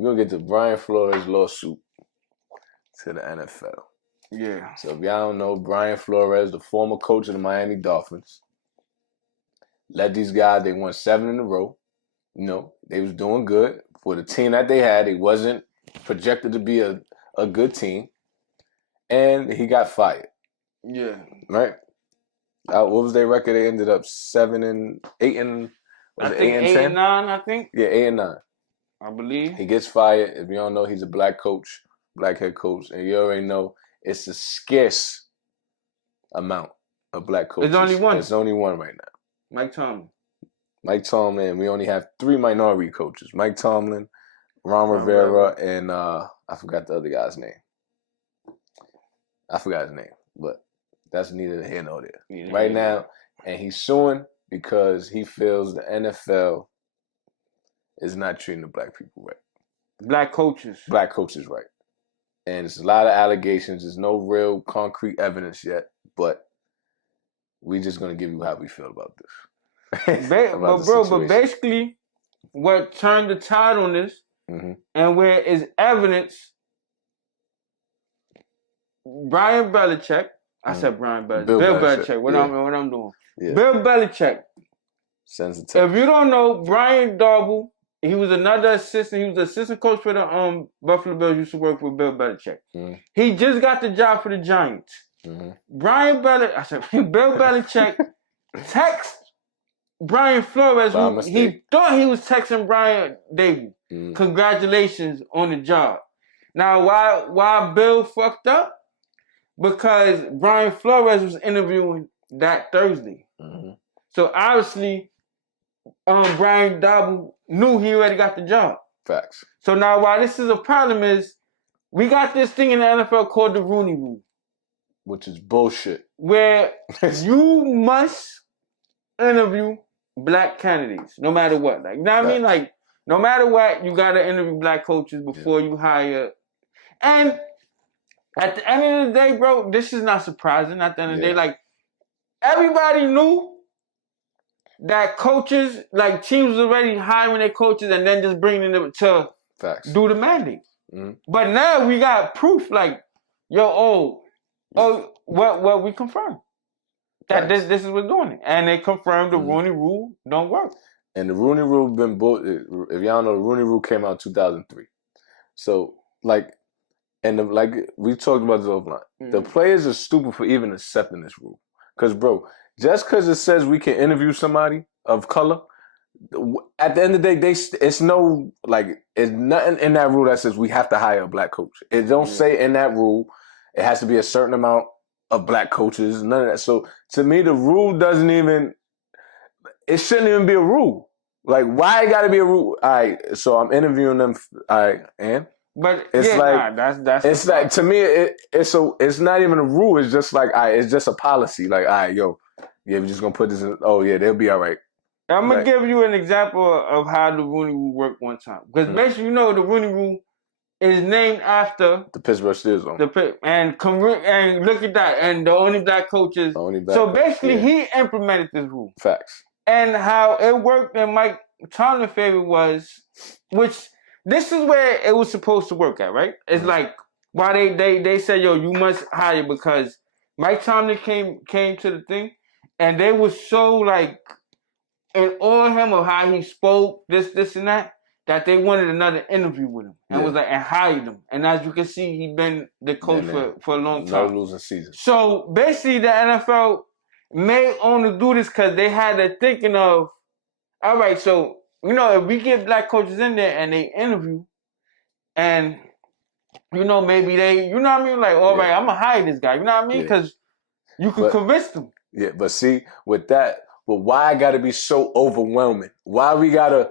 we're gonna get to Brian Flores lawsuit to the NFL. Yeah. So if y'all don't know, Brian Flores, the former coach of the Miami Dolphins, led these guys. They won 7 in a row. You know, they was doing good for the team that they had. It wasn't projected to be a good team, and he got fired. Yeah. Right. What was their record? They ended up 7 and 8 and. Was I it think 8 and 8 10? and 9. I think. Yeah, 8 and 9. I believe. He gets fired. If you don't know, he's a black coach, black head coach, and you already know it's a scarce amount of black coaches. There's only one. There's only one right now. Mike Tomlin. Mike Tomlin. We only have 3 minority coaches: Mike Tomlin, Ron Rivera, and I forgot the other guy's name. I forgot his name, but that's neither here nor there. Right now, and he's suing because he feels the NFL is not treating the black people right. Black coaches. Black coaches right. And it's a lot of allegations. There's no real concrete evidence yet, but we're just going to give you how we feel about this. But basically, what turned the tide on this, and where is evidence, Brian Belichick, I said Brian Belichick, Bill Belichick, what I'm doing. Yeah. Bill Belichick. Sends a text. If you don't know, Brian Darble, he was another assistant. He was the assistant coach for the Buffalo Bills. Used to work with Bill Belichick. He just got the job for the Giants. Bill Belichick text Brian Flores, who he thought he was texting Brian Davis. Congratulations on the job. Now, why Bill fucked up? Because Brian Flores was interviewing that Thursday. So obviously, Brian Darble knew he already got the job. Facts. So now, why this is a problem is we got this thing in the NFL called the Rooney Rule, which is bullshit. Where you must interview black candidates, no matter what. Like, you know what I mean? Like, no matter what, you gotta interview black coaches before you hire. And at the end of the day, bro, this is not surprising. At the end of the day, like, everybody knew that coaches, like, teams was already hiring their coaches and then just bringing them to do the mandate. But now we got proof, like, what we confirmed. That this is what's doing it. And they confirmed the Rooney Rule don't work. And the Rooney Rule been built, if y'all know, the Rooney Rule came out in 2003. So, like, like we talked about this offline, the players are stupid for even accepting this rule. Because, bro, just because it says we can interview somebody of color, at the end of the day, it's no, like, it's nothing in that rule that says we have to hire a black coach. It don't say in that rule it has to be a certain amount of black coaches, none of that. So, to me, the rule doesn't even, it shouldn't even be a rule. Like, why it got to be a rule? All right, so I'm interviewing them, and? But it's that's it's like, to me, it's not even a rule. It's just like, it's just a policy. Like, we're just going to put this in, they'll be all right. I'm going to give you an example of how the Rooney Rule worked one time. Because basically, you know, the Rooney Rule is named after the Pittsburgh Steelers zone. And look at that. And the only black coaches. So basically, he implemented this rule. Facts. And how it worked in Mike Tomlin's favor was, which this is where it was supposed to work at, right? It's like, why they said, you must hire, because Mike Tomlin came to the thing, and they were so, like, in awe of him, of how he spoke, this and that they wanted another interview with him. And was like, and hired him. And as you can see, he's been the coach for a long time. No losing season. So basically, the NFL may only do this because they had the thinking of, all right, so, you know, if we get black coaches in there and they interview, and, you know, maybe they, you know what I mean? Like, all right, I'm going to hire this guy. You know what I mean? Because you can convince them. Yeah, but see, with that, why it got to be so overwhelming? Why we got to,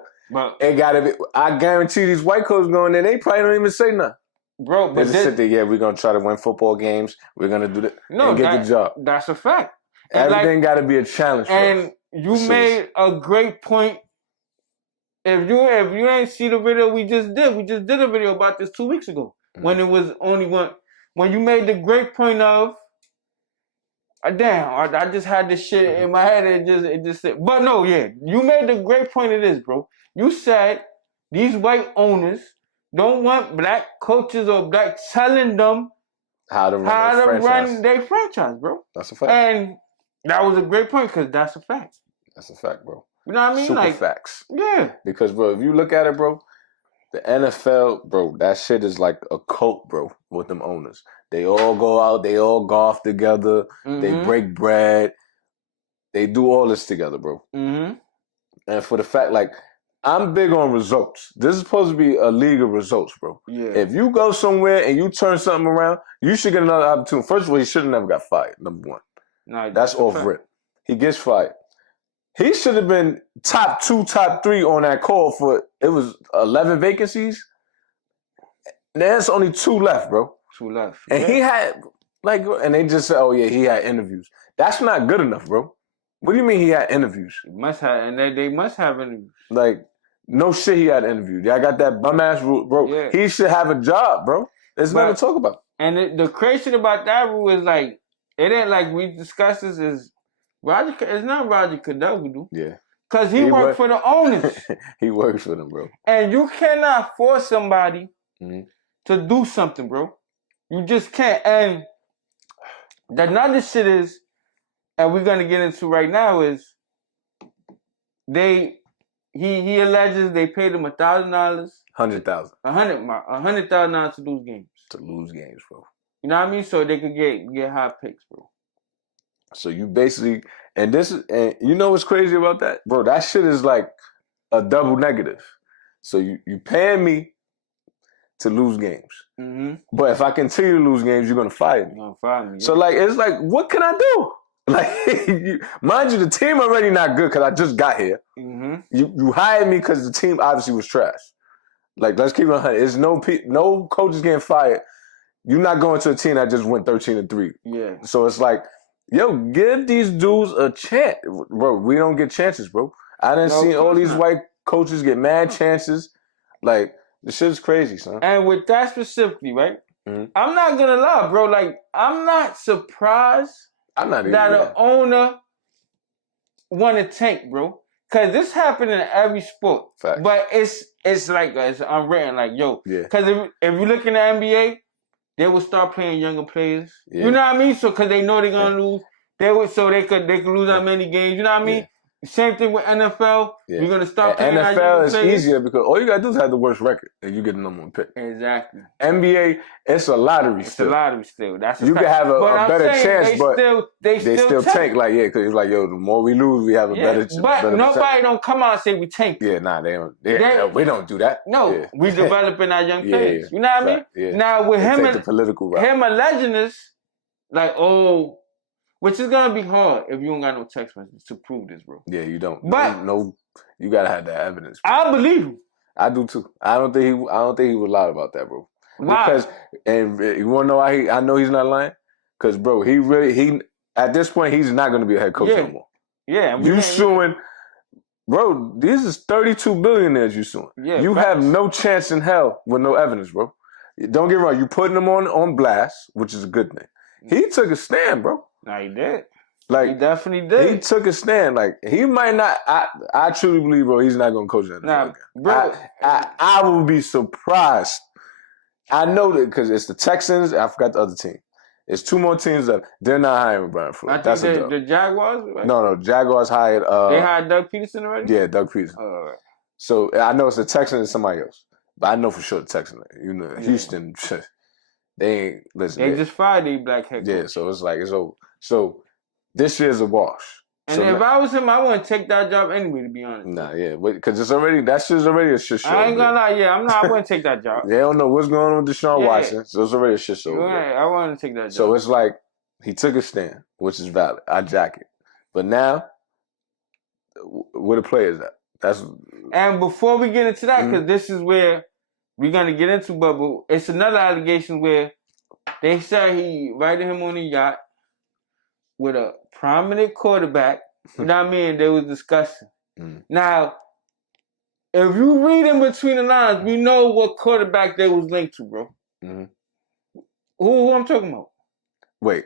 it got to be, I guarantee these white coaches going there, they probably don't even say nothing. Bro, but they just sit there, we're going to try to win football games. We're going to do that and get the job. That's a fact. Everything got to be a challenge for us. And you made a great point. If you ain't see the video we just did a video about this 2 weeks ago, when it was only one. When you made the great point of, damn, I just had this shit in my head. It just said, but no, you made the great point of this, bro. You said these white owners don't want black coaches or black telling them how to run their franchise, bro. That's a fact. And that was a great point because that's a fact. That's a fact, bro. You know what I mean? Super facts. Yeah. Because, bro, if you look at it, bro, the NFL, bro, that shit is like a cult, bro, with them owners. They all go out, they all golf together, they break bread, they do all this together, bro. And for the fact, like, I'm big on results. This is supposed to be a league of results, bro. Yeah. If you go somewhere and you turn something around, you should get another opportunity. First of all, he should have never got fired, number one. No, that's off rip. He gets fired. He should have been top 2, top 3 on that call for, it was 11 vacancies. There's only 2 left, bro. 2 left. And he had, like, and they just said, oh, yeah, he had interviews. That's not good enough, bro. What do you mean he had interviews? He must have, and they must have interviews. Like, no shit he had interviews. I got that bum-ass rule, bro. Yeah. He should have a job, bro. There's nothing to talk about. And the crazy thing about that rule is, like, it ain't like we discussed this is, it's not Roger Goodell. Yeah. Because he worked for the owners. He works for them, bro. And you cannot force somebody to do something, bro. You just can't. And another shit is, and we're gonna get into right now is, he alleges they paid him $1,000. $100,000. $100,000 to lose games. To lose games, bro. You know what I mean? So they could get high picks, bro. So you basically, and you know what's crazy about that? Bro, that shit is like a double negative. So you paying me to lose games. But if I continue to lose games, you're going to fire me. You're going to fire me, yeah. So like, it's like, what can I do? Like, mind you, the team already not good because I just got here. You hired me because the team obviously was trash. Like, let's keep it 100. There's no coaches getting fired. You're not going to a team that just went 13-3. Yeah. So it's like, yo, give these dudes a chance. Bro, we don't get chances, bro. I done seen all these white coaches get mad chances. Like, the shit is crazy, son. And with that specifically, right? I'm not going to lie, bro. Like, I'm not surprised that an owner want to tank, bro. Because this happened in every sport. Fact. But it's like, it's unwritten. Like, yo. Yeah. Because if you look in the NBA, they will start playing younger players. Yeah. You know what I mean? So, because they know they're going to lose. They could lose that many games. You know what I mean? Yeah. Same thing with NFL. You're going to start playing NFL is easier because all you got to do is have the worst record and you get the number 1 pick. Exactly. NBA, it's a lottery still. It's a lottery still. That's you can have a better chance, but they still tank. Like, yeah, because it's like, yo, the more we lose, we have a better chance. But nobody don't come out and say we tank. Yeah, nah, they don't. We don't do that. No, we developing our young players. You know what I mean? Yeah. Now, with him the political route. Him alleging this, like, which is gonna be hard if you don't got no text messages to prove this, bro. Yeah, you don't. But no, you gotta have that evidence. Bro. I believe him. I do too. I don't think he would lie about that, bro. Why? Because, and you wanna know why I know he's not lying? Because, bro, he at this point he's not gonna be a head coach no more. Yeah, you suing, bro. These is 32 billionaires you suing. Yeah, you have no chance in hell with no evidence, bro. Don't get me wrong. You putting them on blast, which is a good thing. He took a stand, bro. No, he did. Like, he definitely did. He took a stand. Like, he might not. I truly believe, bro, he's not gonna coach that. Nah, bro. I will be surprised. I know that because it's the Texans. I forgot the other team. It's 2 more teams that they're not hiring Brian Flores. I think the Jaguars. Right? No, Jaguars hired. They hired Doug Peterson already. Yeah, Doug Peterson. Right. So I know it's the Texans and somebody else, but I know for sure the Texans. You know, Houston. They ain't listen. They just fired the black head coach. Yeah, so it's like it's over. So this year's a wash. And so if I was him, I wouldn't take that job anyway, to be honest. Nah, yeah, because it's already that shit's already a shit show. I ain't gonna lie, I wouldn't take that job. They don't know what's going on with Deshaun Watson, so it's already a shit show. Right, I wouldn't take that job. So it's like he took a stand, which is valid. I jack it, but now where the players at? And before we get into that, because this is where we're gonna get into, but it's another allegation where they said he invited him on a yacht with a prominent quarterback. You know what I mean? They was discussing. Now, if you read in between the lines, we know what quarterback they was linked to, bro. Who I'm talking about? Wait,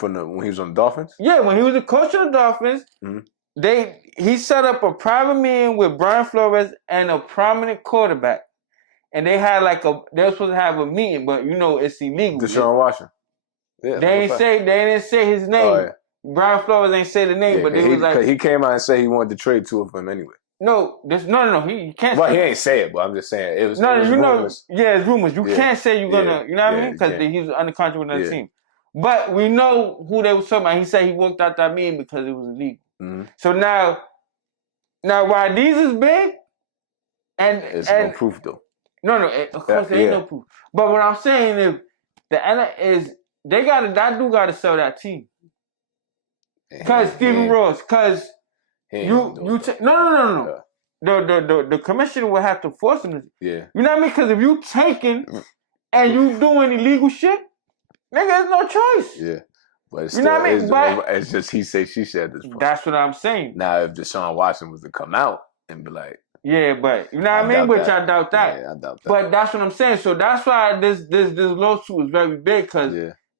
when he was on the Dolphins? Yeah, when he was the coach of the Dolphins, he set up a private meeting with Brian Flores and a prominent quarterback. and they were supposed to have a meeting, but it's illegal. Deshaun Watson. Yeah, they didn't say his name. Oh, yeah. Brian Flores ain't say the name, but they was like, he came out and said he wanted to trade two of them anyway. No, he can't. Well, he ain't say it, but I'm just saying it was. No, it was rumors. It's rumors. You can't say you're gonna, you know what I mean? Because he's under contract with another team. But we know who they was talking about. He said he walked out that meeting because it was illegal. Mm-hmm. So now why these is big, and no proof though. No, of course there ain't no proof. But what I'm saying is that dude gotta sell that team. Because Stephen Ross, because no. The commissioner will have to force him. Yeah. You know what I mean? Because if you taking and you doing illegal shit, nigga, there's no choice. Yeah. But it's you know what I mean? But it's just he said, she said this. That's what I'm saying. Now, if Deshaun Watson was to come out and be like, yeah, but you know what I mean? Which I doubt that. Yeah, I doubt that. But that's what I'm saying. So that's why this lawsuit is very big because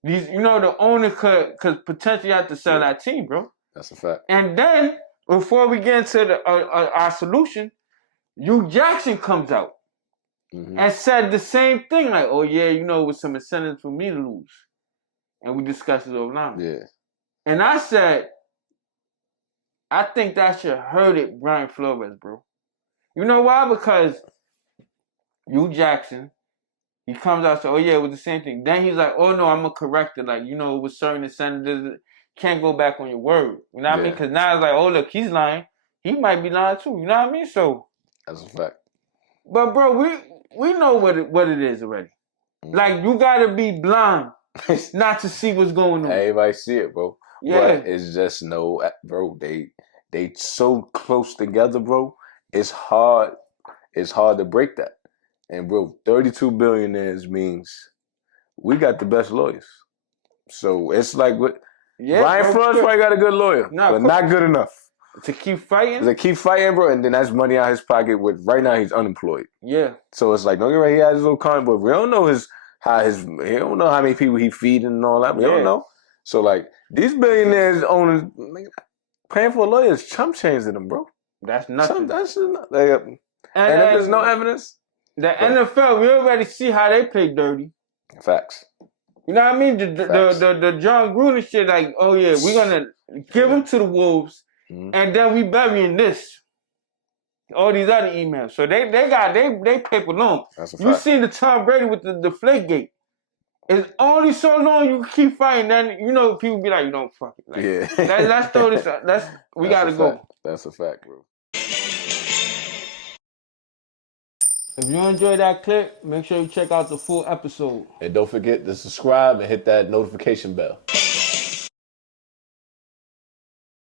these, the owner could potentially have to sell that team, bro. That's a fact. And then before we get into our solution, Hugh Jackson comes out and said the same thing, like, "Oh yeah, with some incentives for me to lose," and we discussed it overnight. Yeah. And I said, I think that should hurt it, Brian Flores, bro. You know why? Because Hugh Jackson, he comes out and says, "Oh yeah, it was the same thing." Then he's like, "Oh no, I'm gonna correct it. Like, with certain incentives, can't go back on your word." You know what I mean? Because now it's like, "Oh look, he's lying. He might be lying too." You know what I mean? So that's a fact. But bro, we know what it is already. Like, you gotta be blind not to see what's going on. Everybody see it, bro. Yeah. But it's just bro. They so close together, bro. It's hard to break that. And bro, 32 billionaires means we got the best lawyers. So it's like what Brian Flores probably got a good lawyer, but not good enough. To keep fighting? To keep fighting, bro, and then that's money out of his pocket. Right now he's unemployed. Yeah. So it's like, don't get right, he has his little con, but we don't know he don't know how many people he feeding and all that. We don't know. So like these billionaires owners paying for lawyers, chump change to them, bro. That's nothing. And if there's no evidence, the NFL, we already see how they play dirty. Facts. You know what I mean? The John Gruden shit, like, oh yeah, we're gonna give them to the Wolves, and then we burying this. All these other emails. So they paper long. That's a fact. You seen the Tom Brady with the Deflategate. It's only so long you keep fighting, then people be like, you don't fuck it. Like, let's throw this out. We gotta go. That's a fact, bro. If you enjoyed that clip, make sure you check out the full episode. And don't forget to subscribe and hit that notification bell.